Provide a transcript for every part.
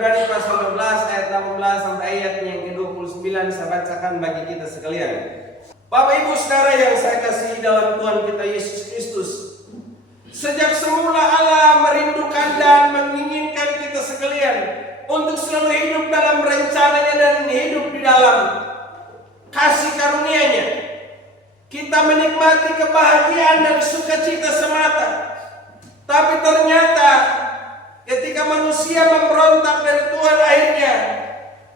Dari pasal 12 ayat 18 sampai ayat yang ke-29 saya bacakan bagi kita sekalian. Bapak Ibu Saudara yang saya kasihi dalam Tuhan kita Yesus Kristus, sejak semula Allah merindukan dan menginginkan kita sekalian untuk selalu hidup dalam rencananya dan hidup di dalam kasih karunia-Nya. Kita menikmati kebahagiaan dan sukacita semata. Tapi ternyata ketika manusia memberontak dari Tuhan, akhirnya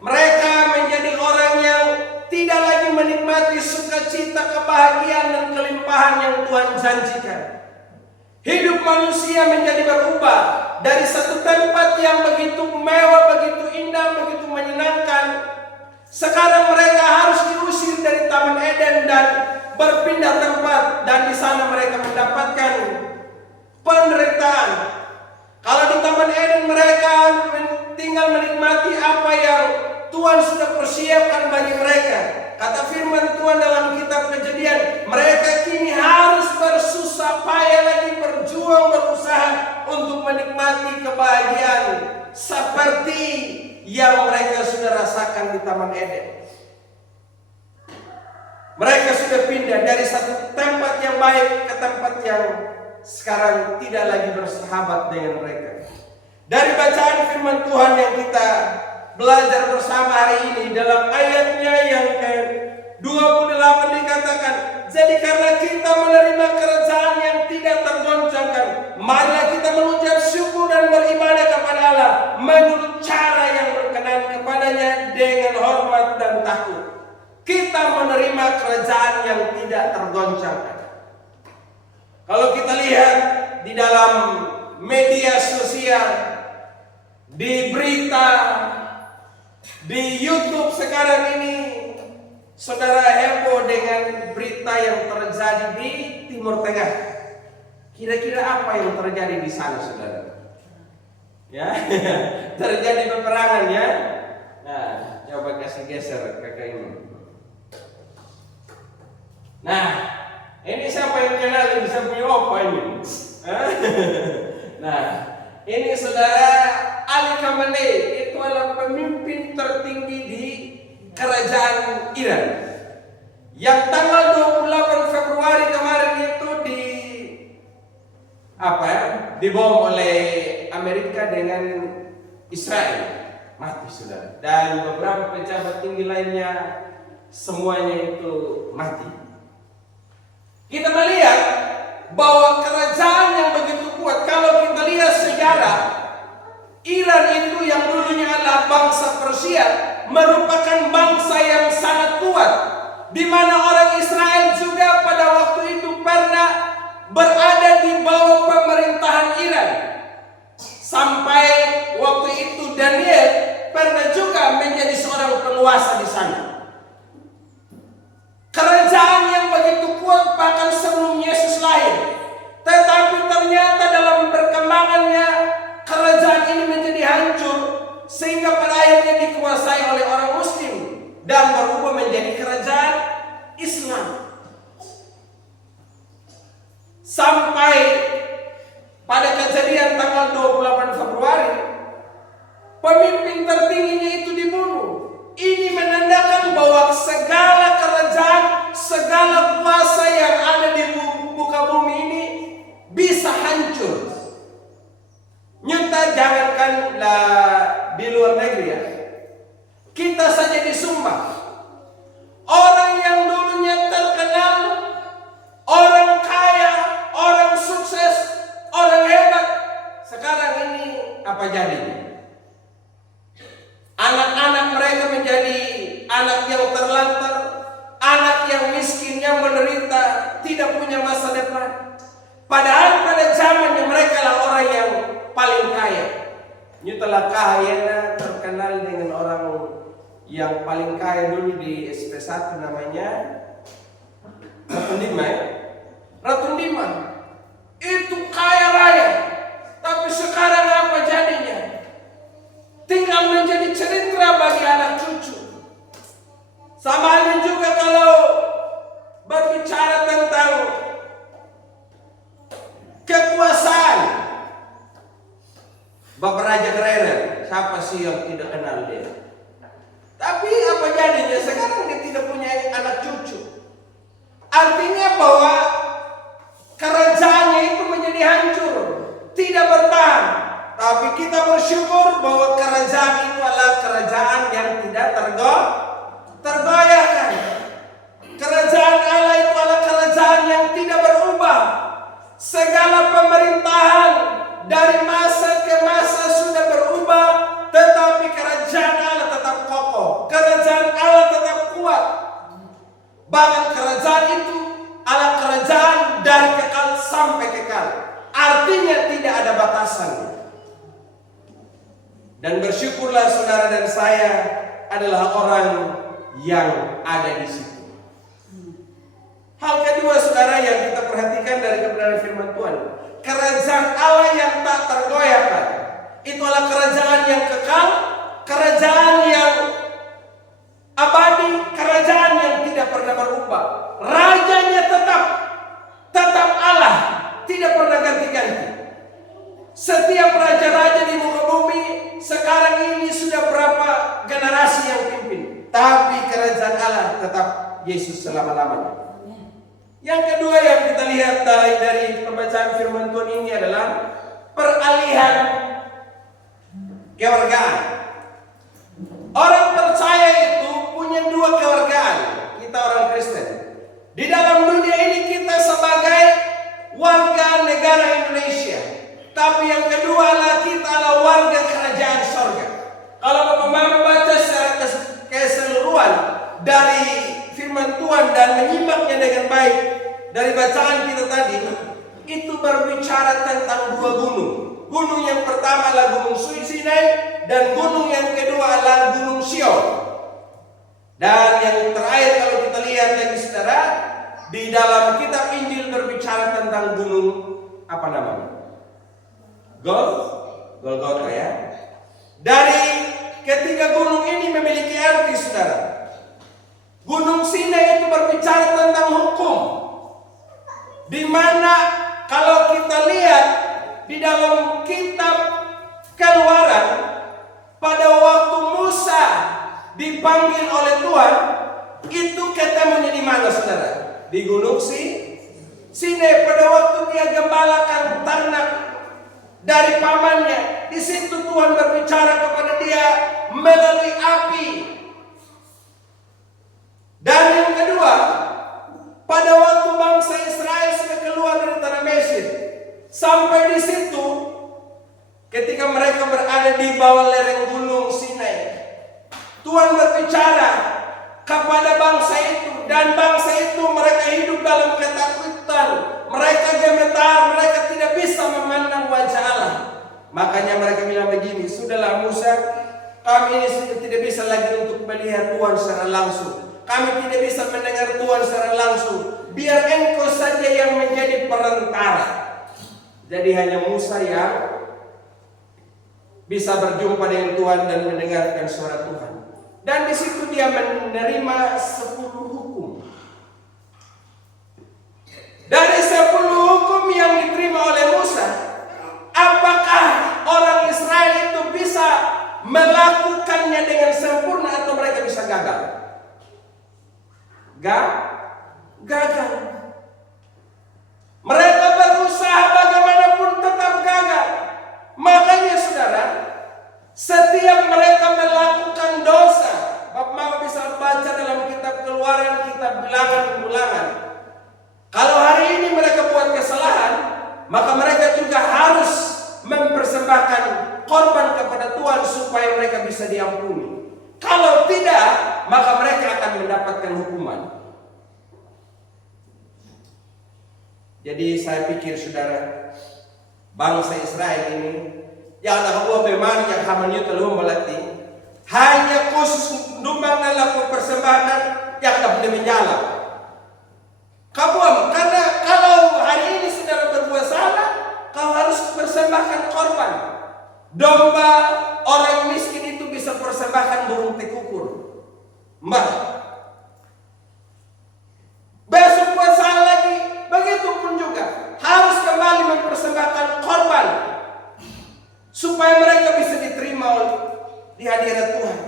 mereka menjadi orang yang tidak lagi menikmati sukacita, kebahagiaan dan kelimpahan yang Tuhan janjikan. Hidup manusia menjadi berubah dari satu tempat yang begitu mewah, begitu indah, begitu menyenangkan. Sekarang mereka harus diusir dari Taman Eden dan berpindah tempat, dan di sana mereka mendapatkan penderitaan. Kalau di Taman Eden mereka tinggal menikmati apa yang Tuhan sudah persiapkan bagi mereka. Kata firman Tuhan dalam kitab Kejadian, mereka kini harus bersusah payah lagi, berjuang, berusaha untuk menikmati kebahagiaan seperti yang mereka sudah rasakan di Taman Eden. Mereka sudah pindah dari satu tempat yang baik ke tempat yang sekarang tidak lagi bersahabat dengan mereka. Dari bacaan firman Tuhan yang kita belajar bersama hari ini, dalam ayatnya yang ke-28 dikatakan, jadi karena kita menerima kerajaan yang tidak tergoncangkan, marilah kita mengucap syukur dan beribadah kepada Allah menurut cara yang berkenan kepadanya dengan hormat dan takut. Kita menerima kerajaan yang tidak tergoncangkan. Kalau kita lihat di dalam media sosial, di berita, di YouTube sekarang ini, saudara heboh dengan berita yang terjadi di Timur Tengah. Kira-kira apa yang terjadi di sana, saudara? Ya, terjadi peperangan ya. Nah, coba kasih geser kakak ini. Nah, ini siapa yang kenal bisa punya opa ini? Nah, ini saudara Ali Khamenei, itu adalah pemimpin tertinggi di kerajaan Iran. Yang tanggal 28 Februari kemarin itu dibom oleh Amerika dengan Israel. Mati saudara. Dan beberapa pejabat tinggi lainnya, semuanya itu mati. Kita melihat bahwa kerajaan yang begitu kuat, kalau kita lihat sejarah, Iran itu yang dulunya adalah bangsa Persia, merupakan bangsa yang sangat kuat, di mana orang Israel juga pada waktu itu pernah berada di bawah pemerintahan Iran. Sampai waktu itu Daniel pernah juga menjadi seorang penguasa di sana. Kerajaan yang begitu kuat bahkan sebelum Yesus lahir. Tetapi ternyata dalam perkembangannya kerajaan ini menjadi hancur, sehingga pada akhirnya dikuasai oleh orang Muslim dan berubah menjadi kerajaan Islam. Sampai pada kejadian tanggal 28 Februari, pemimpin tertingginya itu dibunuh. Ini menandakan bahwa segala kerajaan, segala kuasa yang ada di muka bumi ini bisa hancur. Nyata jangankanlah di luar negeri ya, kita saja di Sumba, orang yang dulunya terkenal, orang kaya, orang sukses, orang hebat, sekarang ini apa jadinya? Anak-anak mereka menjadi anak yang terlantar, anak yang miskin, yang menderita, tidak punya masa depan. Padahal pada zamannya mereka lah orang yang paling kaya. Ini telah kaya terkenal dengan orang yang paling kaya dulu di SP1 namanya Ratu Dima ya. Ratu Dima itu kaya raya, tapi sekarang apa jadinya? Tinggal menjadi cerita bagi anak cucu. Sama halnya juga kalau berbicara tentang kekuasaan. Bapak Raja Keren, siapa sih yang tidak kenal dia? Tapi apa jadinya? Sekarang dia tidak punya anak cucu. Artinya bahwa kerajaannya itu menjadi hancur, tidak bertahan. Tapi kita bersyukur bahwa kerajaan itu adalah kerajaan yang tidak tergoyahkan. Kerajaan Allah itu adalah kerajaan yang tidak berubah. Segala pemerintahan dari masa ke masa sudah berubah, tetapi kerajaan Allah tetap kokoh. Kerajaan Allah tetap kuat. Bahkan kerajaan itu adalah kerajaan dari kekal sampai kekal. Artinya tidak ada batasan. Dan bersyukurlah saudara dan saya adalah orang yang ada di situ. Hal kedua saudara yang kita perhatikan dari kebenaran firman Tuhan, kerajaan Allah yang tak tergoyahkan. Itu adalah kerajaan yang kekal, kerajaan yang abadi, kerajaan yang tidak pernah berubah. Rajanya tetap Allah, tidak pernah ganti-ganti. Setiap raja-raja di muka bumi sekarang ini sudah berapa generasi yang pimpin, tapi kerajaan Allah tetap Yesus selama-lamanya. Yang kedua yang kita lihat dari pembacaan firman Tuhan ini adalah peralihan kewargaan. Orang percaya itu punya dua kewargaan. Kita orang Kristen. Di dalam dunia ini kita sebagai warga negara Indonesia. Tapi yang kedua adalah kita adalah warga kerajaan sorga. Kalau Bapak-Bapak membaca secara keseluruhan dari firman Tuhan dan menyimaknya dengan baik dari bacaan kita tadi, itu berbicara tentang dua gunung. Gunung yang pertama adalah Gunung Sinai dan gunung yang kedua adalah Gunung Sion. Dan yang terakhir kalau kita lihat lagi saudara, di dalam kitab Injil berbicara tentang gunung apa namanya? Golgota ya. Dari ketiga gunung ini memiliki arti saudara. Gunung Sinai itu berbicara tentang hukum, di mana kalau kita lihat di dalam kitab Keluaran, pada waktu Musa dipanggil oleh Tuhan, itu ketemunya di mana saudara? Di Gunung Sinai. Pada waktu dia gembalakan ternak dari pamannya, di situ Tuhan berbicara kepada dia melalui api. Dan yang kedua, pada waktu bangsa Israel sudah keluar dari tanah Mesir, sampai di situ, ketika mereka berada di bawah lereng Gunung Sinai, Tuhan berbicara kepada bangsa itu, dan bangsa itu mereka hidup dalam ketakutan, mereka gemetar, mereka tidak bisa memandang wajah Allah. Makanya mereka bilang begini, sudahlah Musa, kami ini sudah tidak bisa lagi untuk melihat Tuhan secara langsung. Kami tidak bisa mendengar Tuhan secara langsung. Biar engkau saja yang menjadi perantara. Jadi hanya Musa yang bisa berjumpa dengan Tuhan dan mendengarkan suara Tuhan. Dan di situ dia menerima 10 hukum. Dari 10 hukum yang diterima oleh Musa, apakah orang Israel itu bisa melakukannya dengan sempurna atau mereka bisa gagal? Gagal. Mereka berusaha bagaimanapun tetap gagal. Makanya saudara, setiap mereka melakukan dosa, Bapak bisa baca dalam kitab Keluaran, kitab Bilangan. Kalau hari ini mereka buat kesalahan, maka mereka juga harus mempersembahkan korban kepada Tuhan supaya mereka bisa diampuni. Kalau tidak, maka mereka akan mendapatkan hukuman. Jadi saya pikir saudara, bangsa Israel ini yang nak bagaimana yang hamanya telah melatih hanya khusus numbang dalam persembahan yang tak boleh menjalan. Kabuam, karena kalau hari ini saudara berbuat salah, kau harus persembahkan korban. Domba orang miskin itu bisa persembahkan burung tekukur. Mbak, besok buat salah lagi, begitu pun juga harus kembali mempersembahkan korban supaya mereka bisa diterima hadirat Tuhan.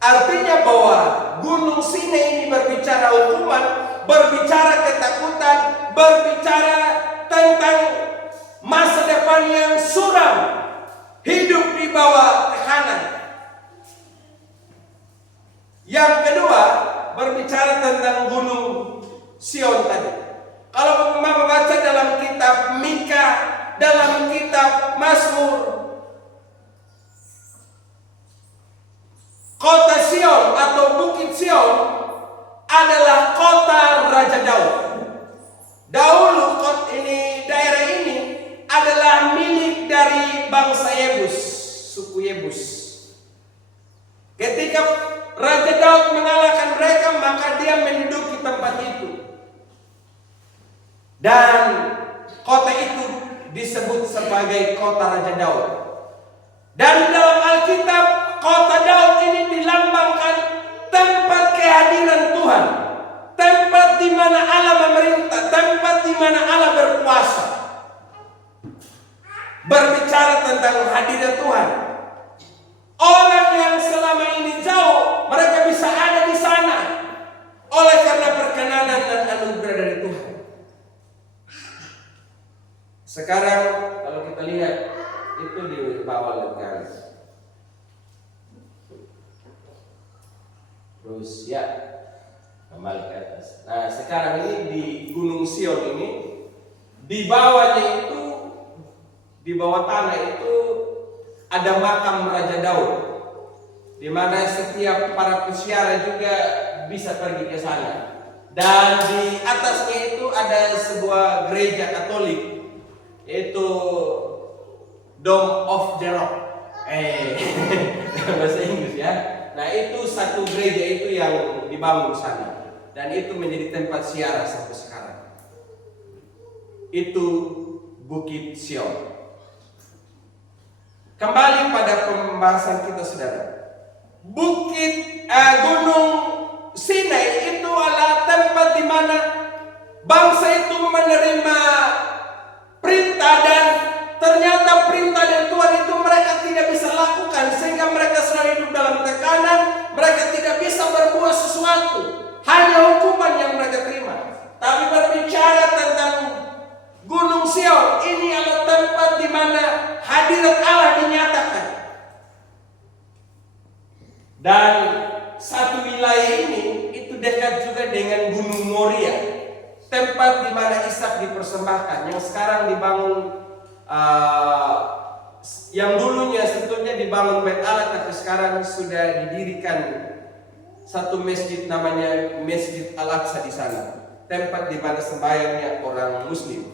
Artinya bahwa Gunung Sinai ini berbicara hukuman, berbicara ketakutan, berbicara tentang masa depan yang suram, hidup di bawah tekanan. Yang kedua, berbicara tentang Gunung Sion tadi. Kalau membaca dalam kitab Mika, dalam kitab Mazmur, kota Sion atau Bukit Sion adalah kota Raja Daud. Dahulu daerah ini adalah milik dari bangsa Yebus, suku Yebus. Ketika Raja Daud mengalahkan mereka, maka dia menduduki tempat itu. Dan kota itu disebut sebagai kota Raja Daud. Dan dalam Alkitab, kota Daud ini dilambangkan tempat kehadiran Tuhan, tempat di mana Allah memerintah, tempat di mana Allah berkuasa. Berbicara tentang hadirat Tuhan. Orang yang selama ini jauh, mereka bisa ada di sana oleh karena perkenanan dan anugerah dari Tuhan. Sekarang kalau kita lihat itu di bawah garis. Terus ya kembali ke atas. Nah sekarang ini di Gunung Sion ini, di bawahnya itu, di bawah tanah itu ada makam Raja Daud, di mana setiap para peziarah juga bisa pergi ke sana. Dan di atasnya itu ada sebuah gereja Katolik, yaitu Dome of the Rock. Bahasa Inggris ya. Nah itu satu gereja itu yang dibangun sana, dan itu menjadi tempat ziarah sampai sekarang. Itu Bukit Sion. Kembali pada pembahasan kita saudara. Gunung Sinai itu adalah tempat di mana bangsa itu menerima perintah, dan ternyata perintah dari Tuhan itu mereka tidak bisa lakukan, sehingga mereka selalu hidup dalam tekanan. Mereka tidak bisa berbuat sesuatu, hanya hukuman yang mereka terima. Tapi berbicara tentang Gunung Sion, ini adalah tempat di mana hadirat Allah dinyatakan. Dan satu wilayah ini itu dekat juga dengan Gunung Moria, tempat di mana Ishak dipersembahkan, yang sekarang dibangun, yang dulunya sebetulnya dibangun Bait Allah, tapi sekarang sudah didirikan satu masjid namanya Masjid Al-Aqsa di sana, tempat di mana sembahyangnya orang Muslim.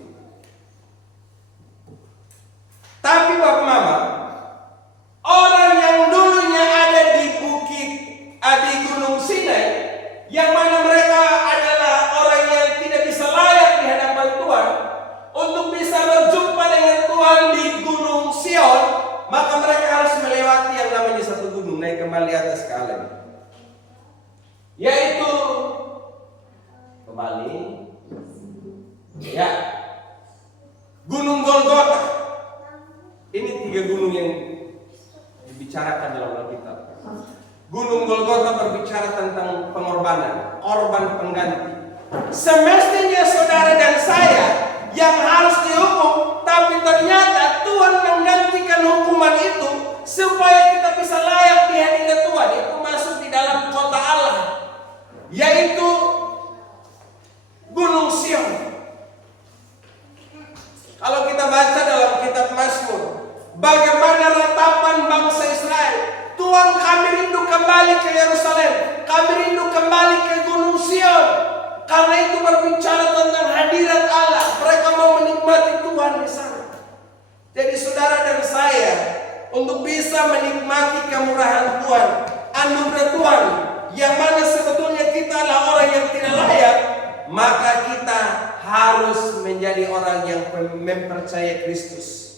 Tapi Bapak Mama, orang yang dulunya ada di di Gunung Sinai, yang mana mereka adalah orang yang tidak bisa layak di hadapan Tuhan, untuk bisa berjumpa dengan Tuhan di Gunung Sion, maka mereka harus melewati yang namanya satu gunung, naik kembali atas ke alam, yaitu kembali ya Gunung Golgota. Ini 3 gunung yang dibicarakan dalam Alkitab. Gunung Golgota berbicara tentang pengorbanan, korban pengganti. Semestinya saudara dan saya yang harus dihukum, tapi ternyata Tuhan menggantikan hukuman itu supaya kita bisa layak di hadirat Tuhan. Itu masuk di dalam kota Allah, yaitu Gunung Sion. Kalau kita baca dalam kitab Mazmur, bagaimana ratapan bangsa Israel, Tuhan kami rindu kembali ke Yerusalem, kami rindu kembali ke Gunung Sion. Karena itu berbicara tentang hadirat Allah, mereka mau menikmati Tuhan di sana. Jadi saudara dan saya, untuk bisa menikmati kemurahan Tuhan, anugerah Tuhan, yang mana sebetulnya kita adalah orang yang tidak layak, maka kita harus menjadi orang yang mempercayai Kristus.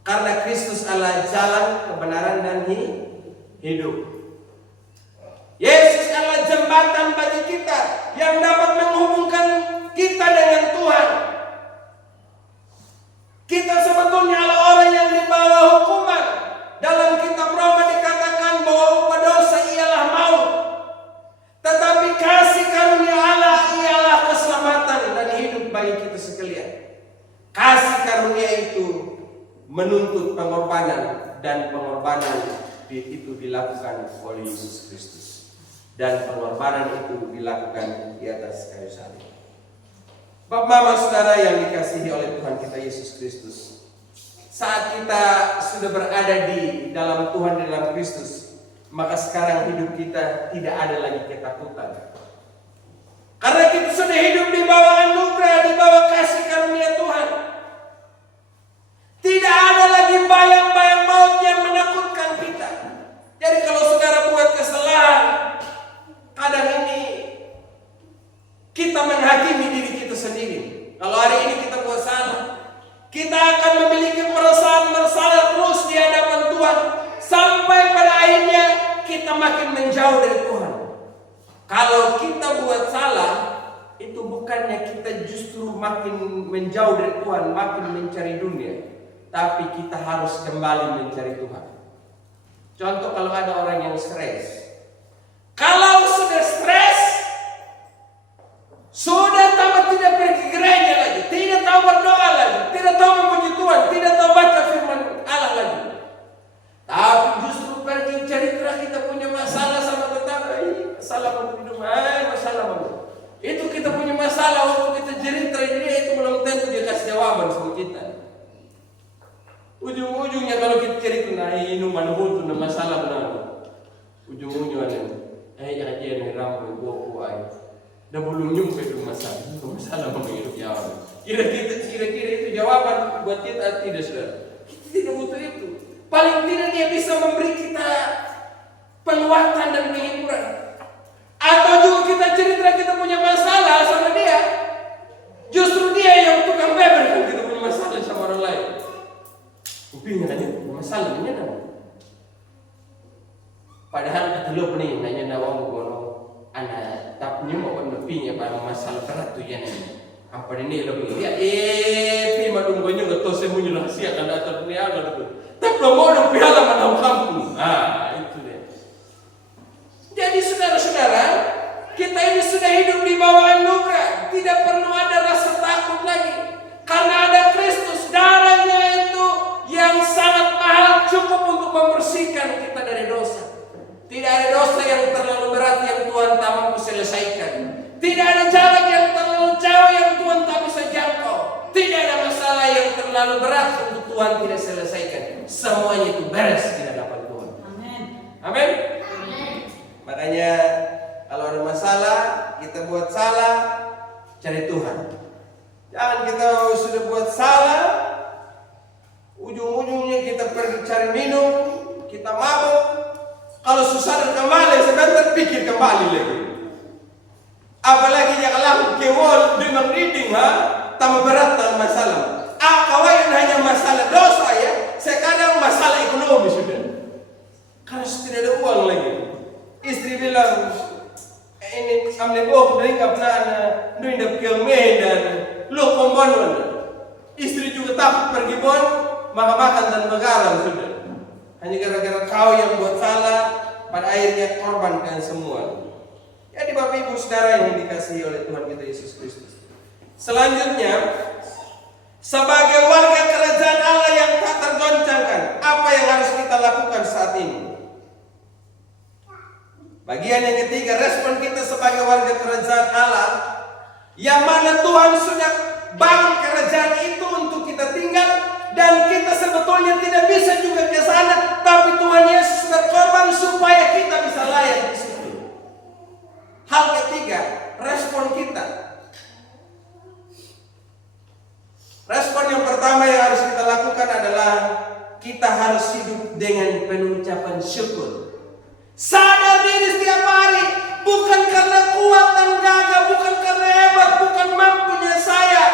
Karena Kristus adalah jalan, kebenaran, dan hidup. Yesus adalah jembatan bagi kita yang dapat menghubungkan kita dengan Tuhan. Kita sebetulnya adalah orang yang di bawah hukuman dalam dan pengorbanan itu dilakukan oleh Yesus Kristus. Dan pengorbanan itu dilakukan di atas kayu salib. Bapak, Mama, Saudara yang dikasihi oleh Tuhan kita Yesus Kristus, saat kita sudah berada di dalam Tuhan, di dalam Kristus, maka sekarang hidup kita tidak ada lagi ketakutan. Karena kita sudah hidup di bawah anugerah, di bawah kasih karunia Tuhan. Tidak ada lagi bayang-bayang maut yang menakutkan kita. Jadi kalau saudara buat kesalahan, kadang ini kita menghakimi diri kita sendiri. Kalau hari ini kita buat salah, kita akan memiliki perasaan bersalah terus di hadapan Tuhan, sampai pada akhirnya kita makin menjauh dari Tuhan. Kalau kita buat salah, itu bukannya kita justru makin menjauh dari Tuhan, makin mencari dunia, tapi kita harus kembali mencari Tuhan. Contoh, kalau ada orang yang stres, kalau sudah stres, sudah tahu tidak pergi gereja lagi, tidak tahu berdoa lagi, tidak tahu memuji Tuhan, tidak tahu baca firman Allah lagi, tapi justru pergi cerita kita punya masalah sama tetangga, masalah mau hidup, masalah mau. Itu kita punya masalah, waktu kita cerita dia itu belum tentu dia kasih jawaban sama kita. Ujung-ujungnya kalau kita cerita, nah ini mana butuh, nah masalah benar. Ujung-ujungnya aja yang rambut boku aja. Dah belum nyampe itu masalah mengirup jawab. Kira-kira itu jawaban buat kita tidak, saudara. Kita tidak butuh itu. Paling tidak dia bisa memberi kita penguatan dan penghiburan. Atau juga kita cerita kita punya masalah sama dia, justru dia yang tukang beber kan kita punya masalah sama orang lain. Upingnya aja masalahnya dah. Padahal kata lo nih nanya nawang gono anak tapi mau menepinya pada masalah berat tu ya nih. Apa ini lebih dia pi madunggonya nggak tahu sembunyi rahasia kan atau dunia ada tu. Tapi lo mau dong piala mana kampung. Itu dia. Jadi saudara-saudara, kita ini sudah hidup di bawah anugerah, tidak perlu ada rasa takut lagi, karena ada Kristus. Darahnya itu yang sangat mahal, cukup untuk membersihkan kita dari dosa. Tidak ada dosa yang terlalu berat yang Tuhan tak mampu selesaikan. Tidak ada jalan yang terlalu jauh yang Tuhan tak bisa jangkau. Tidak ada masalah yang terlalu berat untuk Tuhan tidak selesaikan. Semuanya itu beres di hadapan Tuhan. Amin. Amin. Makanya kalau ada masalah, kita buat salah, cari Tuhan. Jangan kita sudah buat salah, ujung-ujungnya kita pergi cari minum, kita mabuk. Kalau susah dan kembali, sebentar pikir kembali lagi. Apalagi yang kalau kewal dengan reading, tambah berat dalam masalah. Kawain hanya masalah dosa ya, sekarang masalah ekonomi sudah. Karena tidak ada uang lagi. Istri bilang, ini amne go beringat nana, nuindap kelme dan lo kombon. Istri juga takut pergi bon, makan dan begaram sudah. Hanya gara-gara kau yang buat salah, pada akhirnya korbankan semua. Jadi Bapak Ibu Saudara yang dikasihi oleh Tuhan kita Yesus Kristus. Selanjutnya, sebagai warga kerajaan Allah yang tak tergoncangkan, apa yang harus kita lakukan saat ini? Bagian yang ketiga, respon kita sebagai warga kerajaan Allah, yang mana Tuhan sudah bangun kerajaan itu untuk kita tinggal, dan kita sebetulnya tidak bisa juga ke sana, tapi Tuhan Yesus berkorban supaya kita bisa layak di situ. Hal ketiga, respon kita. Respon yang pertama yang harus kita lakukan adalah kita harus hidup dengan penuh ucapan syukur. Sadar diri setiap hari, bukan karena kuat dan gagah, bukan karena hebat, bukan mampunya saya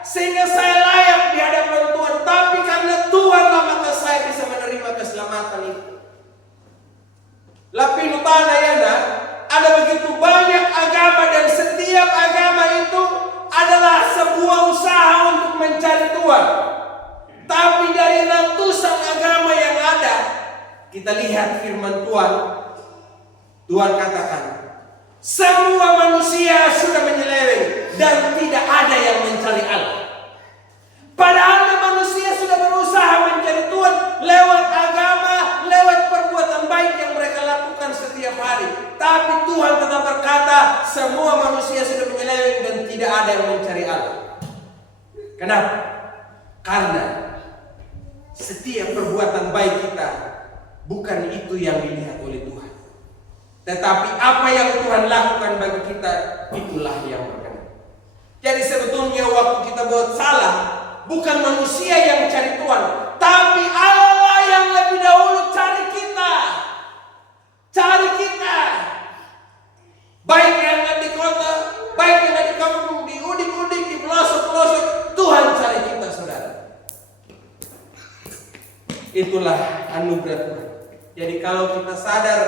sehingga saya layak di hadapan Tuhan, tapi karena Tuhan lah maka saya bisa menerima keselamatan itu. Lapinu tanah ya nak, ada begitu banyak agama dan setiap agama itu adalah sebuah usaha untuk mencari Tuhan. Tapi dari ratusan agama yang ada, kita lihat firman Tuhan. Tuhan katakan, semua manusia sudah menyeleweng dan tidak ada yang mencari Allah. Padahal manusia sudah berusaha mencari Tuhan lewat agama Tapi Tuhan tetap berkata, semua manusia sudah menyeleweng dan tidak ada yang mencari Allah. Kenapa? Karena setiap perbuatan baik kita bukan itu yang dilihat oleh Tuhan. Tetapi apa yang Tuhan lakukan bagi kita, itulah yang berkenan. Jadi sebetulnya waktu kita buat salah, bukan manusia yang cari Tuhan, tapi Allah yang lebih dahulu cari kita. Cari kita. Baik yang ada di kota, baik yang ada di kampung, di udik-udik, di pelosok-pelosok, Tuhan cari kita, saudara. Itulah anugerah Tuhan. Jadi kalau kita sadar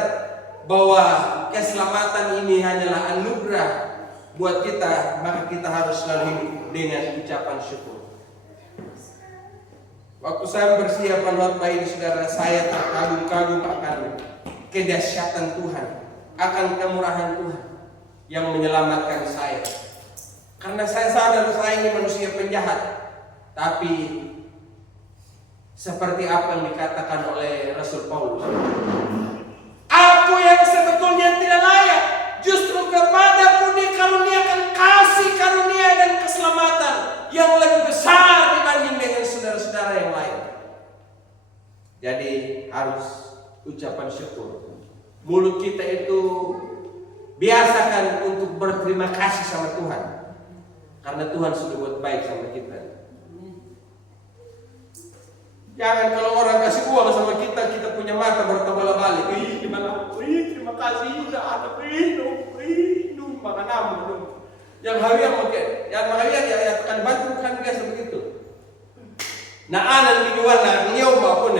bahwa keselamatan ini hanyalah anugerah buat kita, maka kita harus selalu hidup dengan ucapan syukur. Waktu saya bersiapan khotbah ini, saudara, saya terkagum-kagum akan kedahsyatan Tuhan, akan kemurahan Tuhan yang menyelamatkan saya. Karena saya sadar saya ini manusia penjahat, tapi seperti apa yang dikatakan oleh Rasul Paulus, aku yang sebetulnya tidak layak, justru kepadaku dikaruniakan kasih karunia dan keselamatan yang lebih besar dibanding dengan saudara-saudara yang lain. Jadi harus ucapan syukur. Mulut kita itu biasakan untuk berterima kasih sama Tuhan, karena Tuhan sudah buat baik sama kita. Jangan kalau orang kasih uang sama kita, kita punya mata bertambah balik. Gimana? Terima kasih, udah ada minum, makan minum. Yang hawian mungkin, yang hawian ya akan bantu kan biasa begitu. Nah, anak minuan nak nyoba pun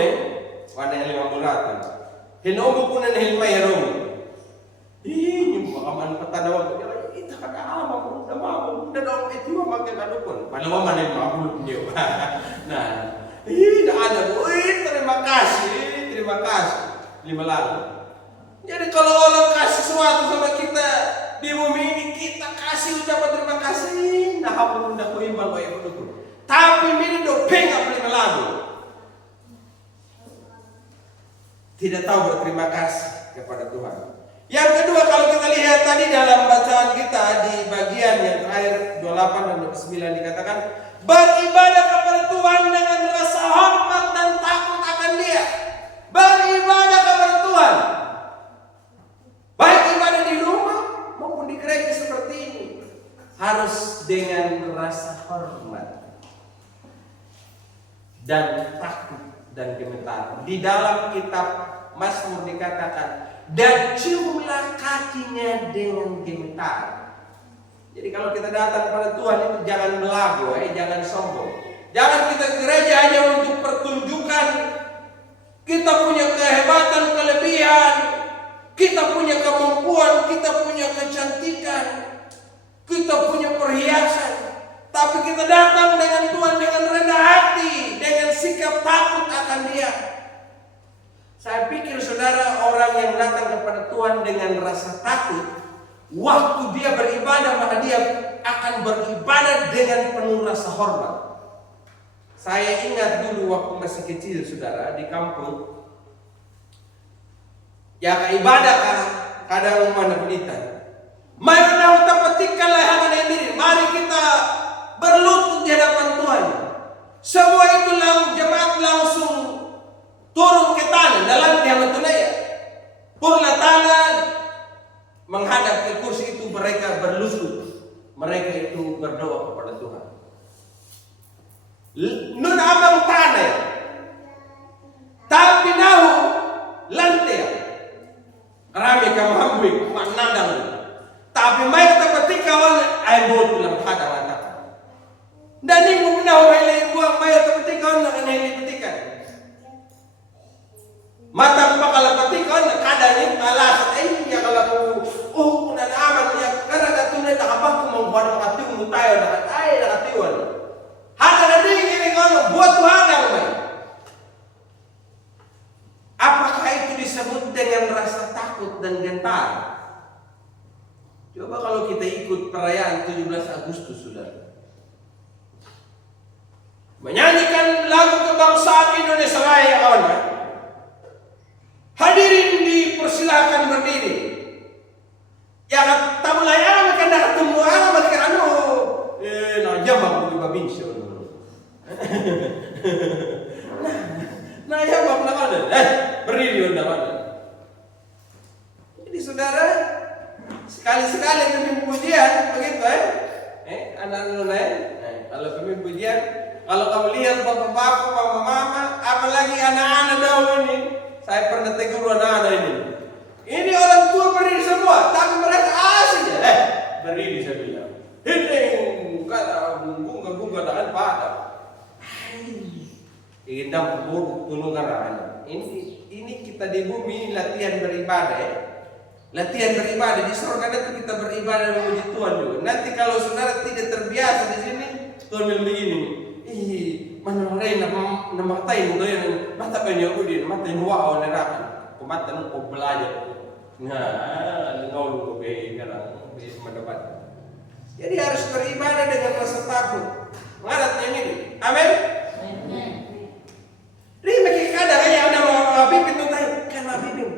warna yang 500. Hinomo pun hilmay rom. Nyum makaman petanawan ko. Ita ka ama udah mau, udah dong itu makan kadukon. Palawa man ay mabulok niyo. Nah, ada, terima kasih, 5 lalu. Jadi kalau orang kasih sesuatu sama kita di bumi ini, kita kasih ucapan terima kasih, nah kamu udah kuimbang kau yang pendukung. Tapi ini do pengen 5 lalu. Tidak tahu berterima kasih kepada Tuhan. Yang kedua, kalau kita lihat tadi dalam bacaan kita di bagian yang terakhir 28 dan 29 dikatakan, beribadah kepada Tuhan dengan rasa hormat dan takut akan Dia. Beribadah kepada Tuhan, baik ibadah di rumah maupun di gereja seperti ini, harus dengan rasa hormat dan takut dan gemetar. Di dalam kitab Mazmur dikatakan, dan ciumlah kakinya dengan gemetar. Jadi kalau kita datang kepada Tuhan itu jangan belagu, jangan sombong. Jangan kita ke gereja hanya untuk pertunjukan. Kita punya kehebatan, kelebihan. Kita punya kemampuan, kita punya kecantikan. Kita punya perhiasan. Tapi kita datang dengan Tuhan dengan rendah hati, dengan sikap takut akan Dia. Saya pikir saudara, orang yang datang kepada Tuhan dengan rasa takut, waktu dia beribadah, maka dia akan beribadah dengan penuh rasa hormat. Saya ingat dulu waktu masih kecil, saudara, di kampung. Ya ibadah kadang mana penita. Mari kita petikkanlah hati diri. Mari kita berlutut di hadapan Tuhan. Semua itu jemaat langsung turun ke tanah dalam tiang tunaya. Purna tanah menghadap ke kursi itu, mereka berlutut. Mereka itu berdoa kepada Tuhan. Nun abang tanah, tapi nahu lantai. Rami kamahambing manadang. Tapi may tapati kawan ay bot lang hadang anak. Dani mo nahu ay buang may tapati kawan na kanay patikan. Matang pakalapati kawan na kadang alas ay ya kalaku kunanaman ya karena tunay nakabang kumangkuan makatiwon tayo nakatiwan. Hadang na din ini kawan buat hadang may. Apakah itu disebut dengan rasa takut dan gentar? Coba kalau kita ikut perayaan 17 Agustus, saudara, menyanyikan lagu kebangsaan Indonesia Raya, kawan. Hadirin dipersilahkan berdiri. mana. Jadi saudara, sekali-sekali pimpin pujian begitu anak-anak kalau pimpin pujian, kalau kamu lihat bapak-bapak, mama-mama, apalagi anak-anak dahulu ini, saya pernah tegur anak-anak ini orang tua berdiri semua, tapi mereka asik ya, berdiri saya bilang, ini kata bunga dengan pada, ingin buruk tulungan anak. Ini kita di bumi latihan beribadah ya. Latihan beribadah di surga nanti kita beribadah memuji Tuhan juga. Nanti kalau saudara tidak terbiasa di sini, Tuhan bilang begini, mana rena namatain itu yang mata banyak udin, mata yang wow nerakan, mata nunggu belajar. Nah, ngau lu karena bisa mendapat. Jadi harus beribadah dengan rasa takut. Ngaratnya ini, amin. Rima kadang kayak ada mau pimpin tuh tanya, kan mau pimpin,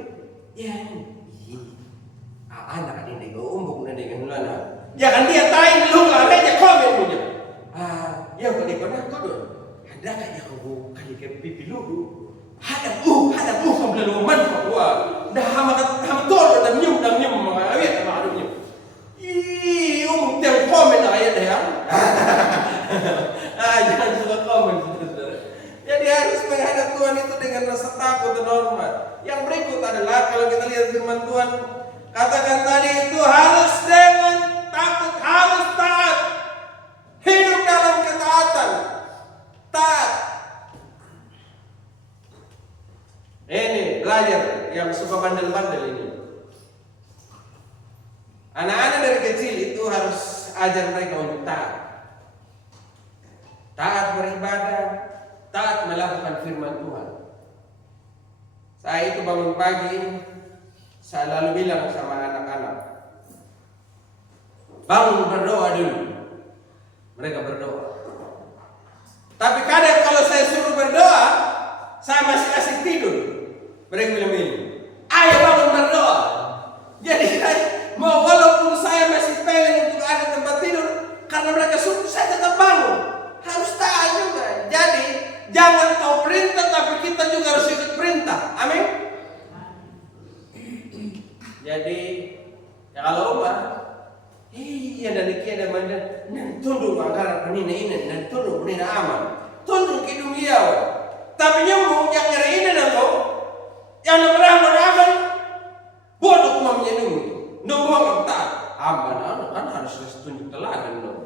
ya. Anak ini umbuk nanti kan lana. Jangan dia tanya lu lah, aja komen punya. Ya kalau pernah kau dong. Ada kayak aku kali ke pipi lu. Hadap kamu lalu manfaat gua. Dah hama tol dan nyum awet sama aduknya. Umbuk tiang komen ayat deh ya. Jangan suka komen. Jadi harus menghadap Tuhan itu dengan rasa takut dan hormat. Yang berikut adalah kalau kita lihat firman Tuhan, katakan tadi itu harus dengan takut, harus taat. Hidup dalam ketaatan. Taat. Ini belajar yang suka bandel-bandel ini. Anak-anak dari kecil itu harus ajar mereka untuk taat. Taat beribadah, taat melakukan firman Tuhan. Saya itu bangun pagi, saya lalu bilang sama anak-anak, bangun berdoa dulu. Mereka berdoa. Tapi kadang kalau saya suruh berdoa, saya masih asik tidur. Mereka bilang begini, ayo bangun berdoa. Jadi mau walaupun saya masih pengen untuk ada tempat tidur, karena mereka suruh saya tetap bangun. Harus taat juga. Jadi jangan tahu perintah, tapi kita juga harus ikut perintah. Amin. Jadi ya kalau rumah, dan ikia ada mana, tunduk anggaran penina ini, dan tunduk penina aman, tunduk hidung dia. Tapi nyamuk yang ngeri ini nangko, yang berangkat aman, bodoh mamanya nunggu, nunggu tak aman, kan harus tunjuk teladan dong.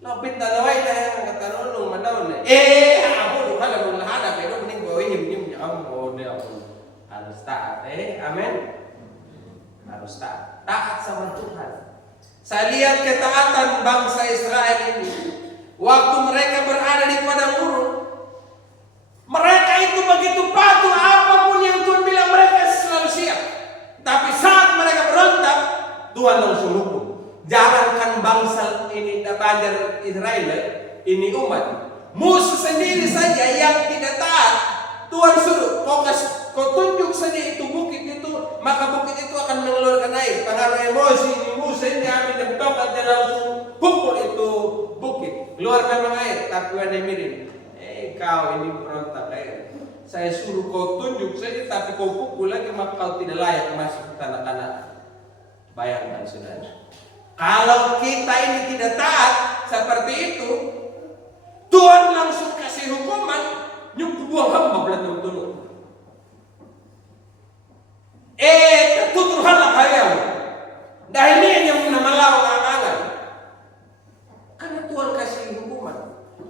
Lapit na laway na kata nung madaw na. Ako kalau mong lahada pero mending bawin yung ako harus taat. Amen. Harus taat. Taat sama Tuhan. Saya lihat ketaatan bangsa Israel ini. Waktu mereka berada di padang gurun, mereka itu begitu patuh apapun yang Tuhan bilang, mereka selalu siap. Tapi saat mereka berontak, Tuhan langsung hukum. Jangankan bangsa ini bandar Israel, ini umat. Musuh sendiri saja yang tidak taat, Tuhan suruh kau tunjuk saja itu bukit itu, maka bukit itu akan mengeluarkan air. Pengaruh emosi ini Musa ini ambil dan tongkat dan langsung pukul itu bukit, keluarkan air. Tapi ada miring, kau ini berontak air. Saya suruh kau tunjuk saja, tapi kau pukul lagi, maka kau tidak layak masuk ke tanah-tanah. Bayangkan saudara. Kalau kita ini tidak taat seperti itu, Tuhan langsung kasih hukuman, nyukup buang hamba belum turun. Tutur halak hayam. Dahil ini yang menamalau angan. Karena Tuhan kasih hukuman.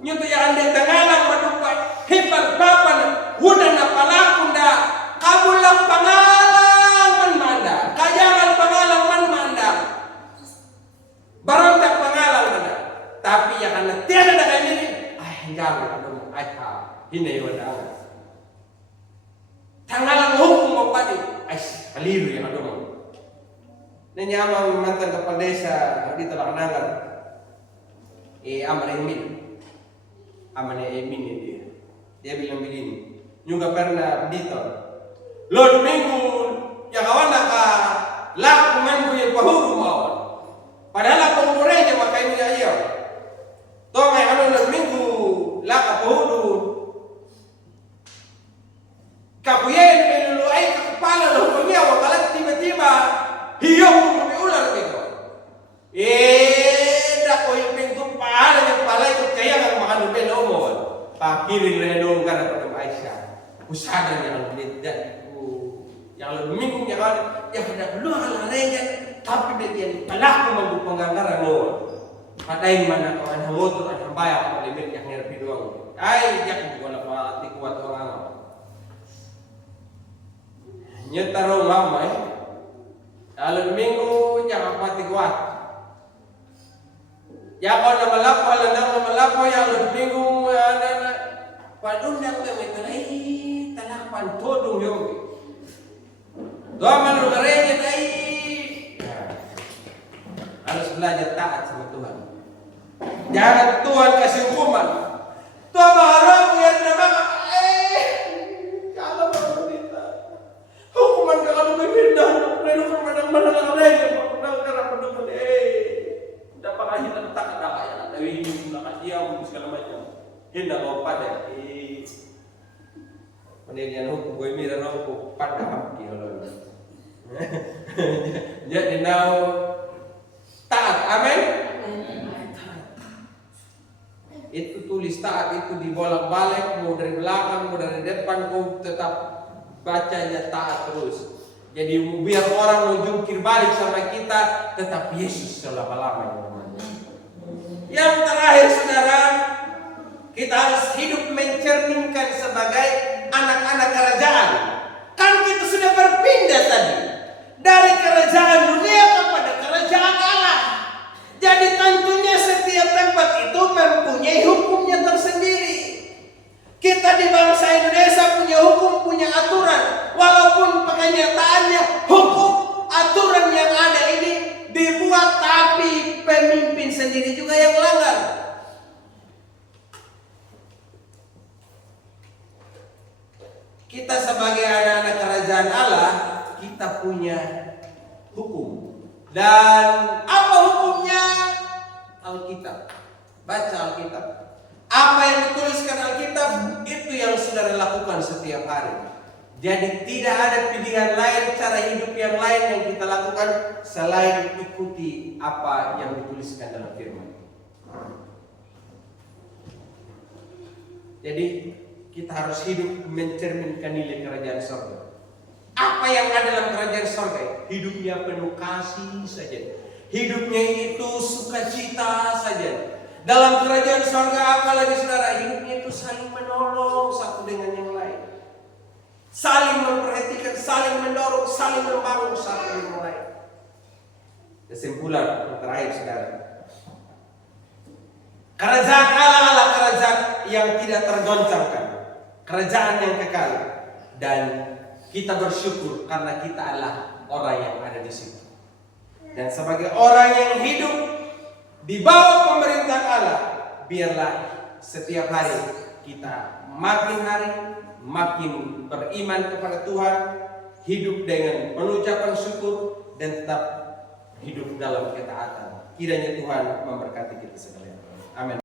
Nyukup yang anda tengalang manupai, hipan papan, udah napalakunda, kamulang pangalang manda, kajangan pangalang manda. Berontak pengalang mana? Tapi yang anak tiada dengan ini, jangan aduh, ini wadah. Tanggalang hukum apa ni? Kaliru yang aduh. Ini amang mantan kepala desa di Telak Nangan. Aman Emin dia. Dia bilang begini. Juga pernah dito. Lo minggu yang kawan nak laku minggu yang pahuru mau. Padahal ako umurenya makain niya iyo. To may minggu laka po. Kapuyen, minuluay Yang Domingo yang ada keluar larengan tapi dia palaku magug pangganggaran no. Padayon man ako ang hangotor at hambaya ako limit yang ngerti doang. Ay, yak wala pa tikuat orang ano. Nyetaro mama Kalau Domingo yang apa tikuat. Ya kalau na malapo yang Domingo padundang na may talay talakpan todong yung. Doa man lugarengan ay harus belajar taat sama Tuhan. Jangan Tuhan kasih hukuman. Tuhan maharap ya nama kalau kita hukuman kalau berbeda, mereka mana mereka karena pendukung dapat kasih tak ada ya, tapi nak diam segala macam. Hendak kau pada pendidikan hukum gue mira hukum pada hak kalau jadi now taat, amin. Itu tulis taat itu dibolak-balik, mau dari belakang, mau dari depan, kau tetap bacanya taat terus. Jadi biar orang mau jungkir balik sama kita, tetap Yesus selama-lamanya. Yang terakhir saudara, kita harus hidup mencerminkan sebagai anak-anak kerajaan. Kan kita sudah berpindah tadi dari kerajaan dunia kepada kerajaan Allah. Jadi tentunya setiap tempat itu mempunyai hukumnya tersendiri. Kita di bangsa Indonesia punya hukum, punya aturan. Walaupun kenyataannya hukum, aturan yang ada ini dibuat, tapi pemimpin sendiri juga yang melanggar. Kita sebagai anak-anak kerajaan Allah, kita punya hukum. Dan apa hukumnya? Alkitab. Baca Alkitab. Apa yang dituliskan Alkitab, itu yang saudara lakukan setiap hari. Jadi tidak ada pilihan lain, cara hidup yang lain yang kita lakukan selain ikuti apa yang dituliskan dalam firman. Jadi kita harus hidup mencerminkan nilai kerajaan surga. Apa yang ada dalam kerajaan surga? Hidupnya penuh kasih saja. Hidupnya itu sukacita saja. Dalam kerajaan surga apalagi saudara, hidupnya itu saling menolong satu dengan yang lain. Saling memperhatikan, saling mendorong, saling membangun satu dengan yang lain. Kesimpulan yang terakhir saudara. Kerajaan Allah adalah kerajaan yang tidak tergoncangkan. Kerajaan yang kekal. Dan kita bersyukur karena kita adalah orang yang ada di situ. Dan sebagai orang yang hidup di bawah pemerintahan Allah, biarlah setiap hari kita makin hari makin beriman kepada Tuhan, hidup dengan pengucapan syukur dan tetap hidup dalam ketaatan. Kiranya Tuhan memberkati kita sekalian. Amin.